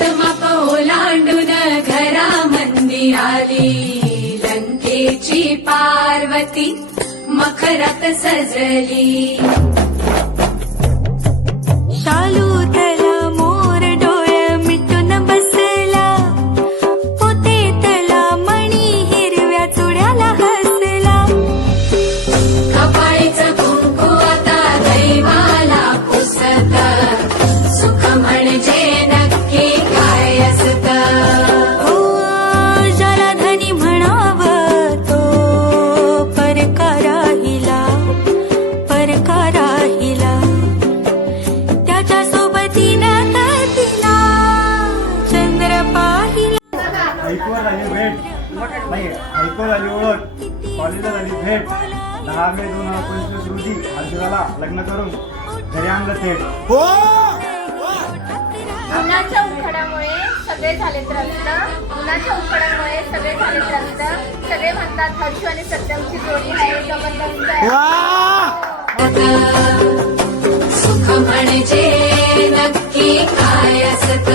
भीतमाप ओलांडून घरा मंदिराली लंकेची पार्वती मखरात सजली शालू तला मोर डोळ मिटून बसला होते तला मणी हिरव्या चुड्याला हसला कपाळीचं कुंकू आता दैवाला पुसत सुख म्हणजे नक्की काय असत हो ज्याला धनी म्हणावं तो परका राहिला त्याच्या सोबतीनं तिला चंद्र पाहिला ऐकून आली भेट नाही ऐकून आली ओळख कॉलेजात आली भेट 10 मे 2025 रोजी अर्जुनाला लग्न करून घरी आणलं थेट उन्हाच्या उखडामुळे सगळे झाले त्रस्त उन्हाच्या उखडामुळे सगळे झाले त्रस्त सगळे म्हणतात हर्षू आणि सत्यमची जोडी आहे जबरदस्त सुख म्हणजे नक्की काय असत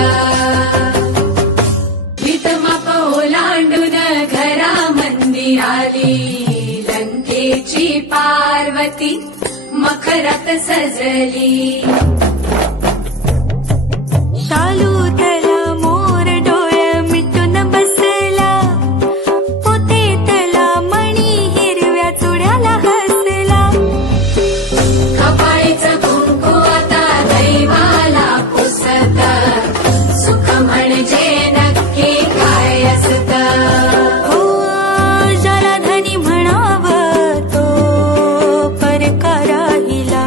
भीतमाप ओलांडून घरा मंदिराली लंकेची पार्वती मखरात सजली शालू तला मोर डोळ मिटून बसला होते तला मणी हिरव्या चुड्याला हसला कपाळीचं कुंकू आता दैवाला पुसत सुख म्हणजे नक्की काय असत हो ज्याला धनी म्हणावं तो परका राहिला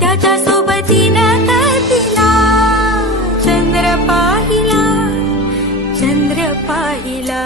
त्याच्या सोबतीनं तिला चंद्र पाहिला